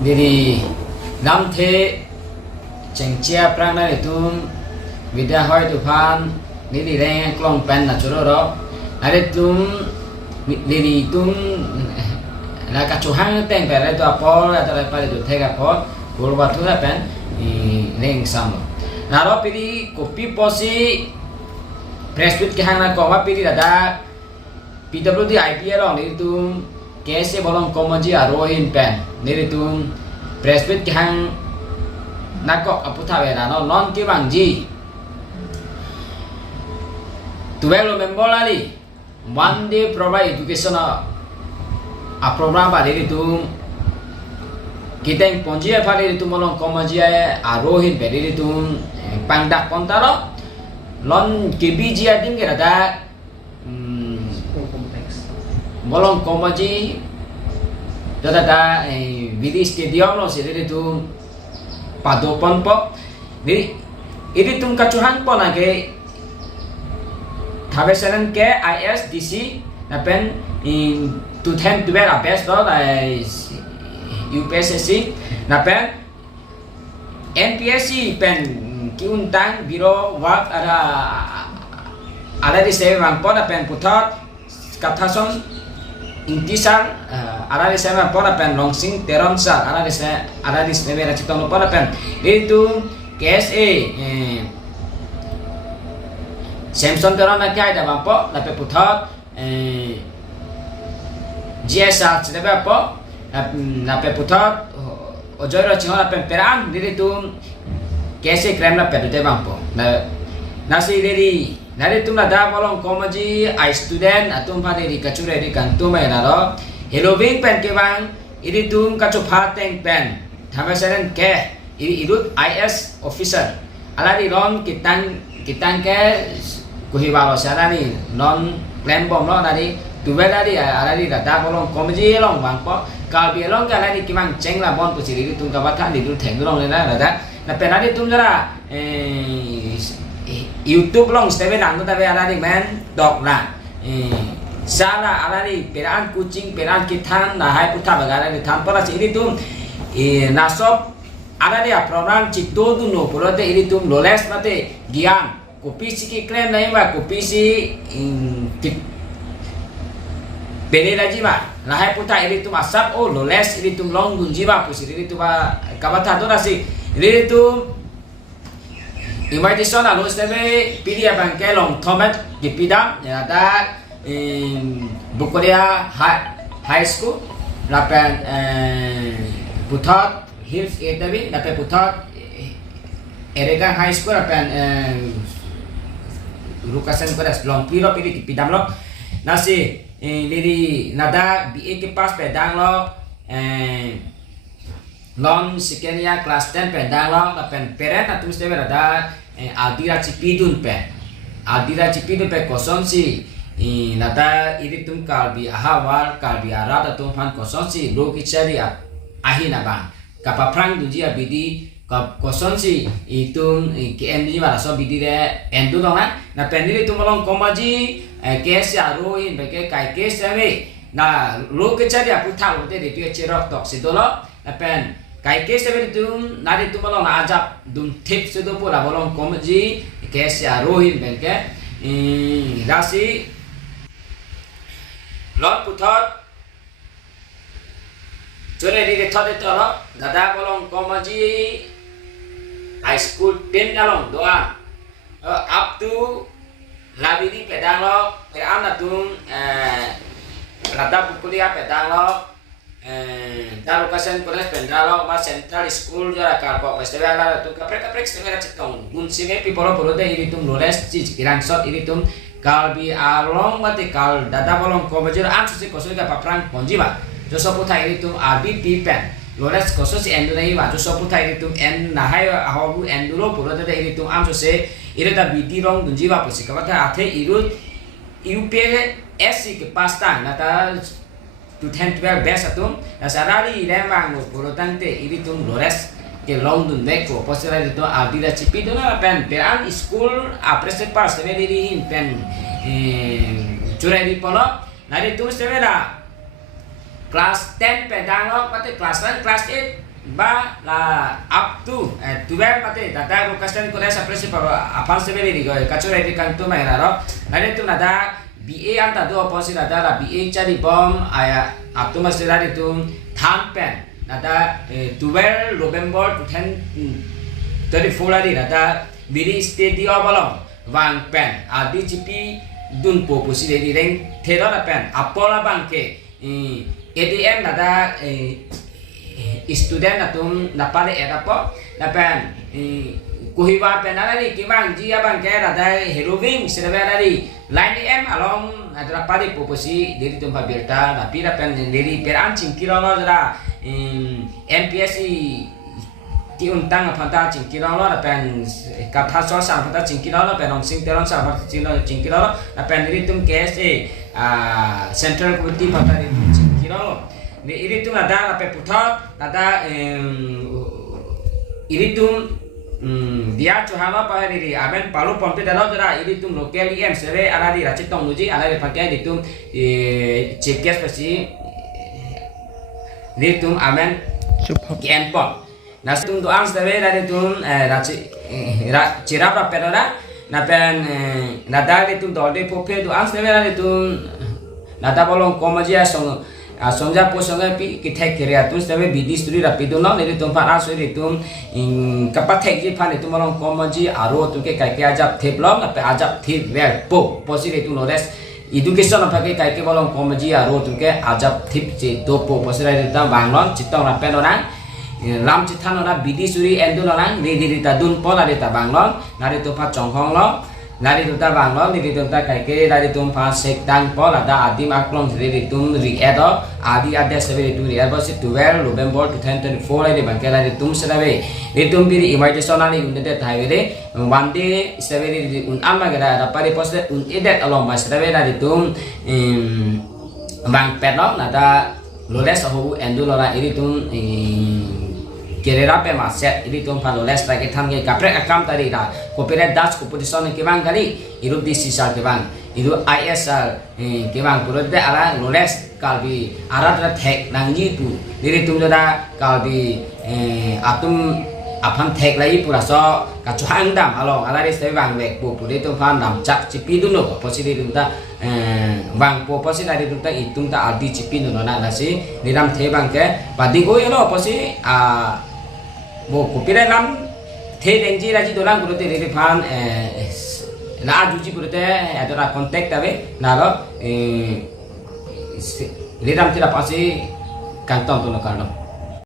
Diri nam thế cheng chia prang na tum video hoi tu phan diri reng klong pen na churo ro ada tum diri tum la ka chu hang teng pe la tu apol atau la pa tu thega po bol ba tu la pen reng sam na ro pili kopi posi press with ke hang na ko ma pili da PWD IPL on diri tum कैसे बोलों कोमजी आरोहिन पेन निरे तुम प्रेसपिट के हंग नाको अपुथा वेला नो नॉन के बांगजी तुवेलो मेंबोलाली वन डे प्रोवाइड एजुकेशन आ प्रोग्राम बा निरे तुम कितें पंजी फा निरे तुम बोलों कोमजी आरोहिन पे निरे तुम पंगदा पंतारो लॉन के बीजी आदिम के रदा bolong komaji dada vidi stadium lo sini tu padopan po di ini tum kacuhan po na ke thabesanan ke ISDC na pen in 2012 best do na UPSSC na pen NPSC pen kiuntang biro work ada di sewang po na pen putat katason intisar ada di sana pora pen longsing teronsar ada di sana cipta pora pen itu KSA Samson terona kai da bampo na pe puthot GSR cede apa na pe puthot ojoro chingora pen peran diri tu KSA kremla pe de bampo na nasi diri nari tum da bolong komaji ai student atum phade ri kachure ri kantum ai naro Halloween pen ke bang ini tum kacu phateng pen thamesaren ke irut IS officer alari ron kitang ke kuhibalo sarani non plan bom lo nari tuvelari alari da bolong komaji long bang po kalbi long ka alari kimang cheng la bon pusi ri tum ka bathan di du theng long le na na penari tum jara YouTube long stebe nang tabe alari men dok na sala alari peran kucing peran kitan na hai putha bagara ni tham pora ini tum nasop alari program cipto tu no porote ini tum loles mate gian kopi si klaim nai ba kopi si bene laji ba na hai putha ini tum asap o loles ini tum long gunji ba pusi ini tu ba kabatha do nasi ini tum invitation alo stebe pilih abang ke long tomat di pidam ya ada Bukolia High School lapan Putat Hills Edawi lapan Putat Erega High School lapan Lukasan Kodas long piro pilih di pidam lo nasi dari nada BA ke pas pedang lo non sekenia kelas 10 pedang lo lapan peren atau stebe ada adira cipidun pe kosong si nata iri tum kalbi ahawar kalbi arada tum fan kosong si loki cari ahi nabang kapaprang dunji abidi kosong si itum ke endi mara so bidi re endu dong na pendiri tum long komaji kes aroin beke kai kes ame na loki cari aputha ude de cerok tok sidolo na pen kai kes ame tum nari tum long ajab dum tip sido pura bolong komaji kes aroin beke rasi lot puthot chore di thot toro dada bolong komaji high school 10 galong doa up to labidi pedang lo peran atung rada kuliah pedang lo Darukasan Kolas Pendalo mas Central School jara kalpo festival tu kaprek setengah cetong gunsinge pipolo polo de iritum loles cirang shot iritum kalbi along mati kal dada bolong komajir ansusi kosul ka paprang ponjiba joso puta iritum abi pipen loles kosul si endunai wa joso puta iritum en nahai ahobu endulo polo de iritum ansusi irita bidi rong dunjiba posi kabata athe irut UPSC ke pasta nata 2012 best atum nasarari lemang polo tante iritum lores ke long dun neko posera itu adira cipido na pen peran school aprese pas diri pen curai di polo nari tu severa kelas 10 pedang lo pati kelas 1 kelas ba là up to 12 mate data broadcasting ko sa presi pa apan sebeli di go kachore di kanto mai na ro nade tu nada BA anta do posi nada la BA chari bom aya up to masira di tu tham pen nada 12 November 2034 lari nada biri stadium balong wang pen adi chipi dun po posi di reng thera la pen apola bangke ADM nada student atum napale era po napan kuhiwa penalari kimang jia bang kera dai heroving serverari line em along adra pari poposi dari tumpa belta na pira pen dari perancing kilolo dra MPSC ti untang phanta cingkilolo na pen kapha so sa phanta cingkilolo pen ong sing terong sa phanta cingkilolo na pen dari tum KSA central committee phanta cingkilolo ni iri tu nada apa putat nada iri tu dia cuhama pa iri amen palu pompe dalo dara iri tu local em sere ala di racit tong nuji ala di pakai di tu cekes pasti di tu amen kian pom nas tu doang sere dari tu racit cirap apa dara napen nada di tu dode pope doang sere dari tu nada bolong komaji asong sonja posonga pi kitek kere atus tabe bidis turi rapido no neri tum para so ri tum kapatek ji phane tum long komaji aro tu ke kai ke ajab theblong ape ajab thip ver po posi ri tu lores education apa ke kai ke bolong komaji aro tu ke ajab thip je do po posi ri ta banglon chitong ra pen orang lam chithan ora bidis turi endu orang ri ri ta dun po la ri ta banglon nari tu pha chonghong lo nari tu ta banglon ri tu ta kai ke nari tum pha sek tang po la da adim aklong ri tum ri edo adi ada sebagai itu ya bos 12 November 2024 ini bangkela di tum serabe di tum biri invitation ali unde thai de one day sebagai di un amma gara rapari post un edet along mas serabe di tum bang pedok nada loles ho endo lora ini tum kerera pe maset ini tum pa loles lagi thamge kapre akam tari da copyright das competition ke bang kali irup di sisa ke bang itu ISR ke bang purut de ala loles kalbi arat thek nangji tu diri tum jada kalbi atum apam thek lai pura so kachuhang dam along alari se bang lek po puri tum phan dam chak chipi du no posi ri tum ta bang po posi dari tum ta itum ta adi chipi no na nasi niram the bang ke padi go yelo posi bo kopire lam the dengji raji dolang purute ri phan la juji purute adora contact tabe nalo Lidam tidak pasti kantong tu nak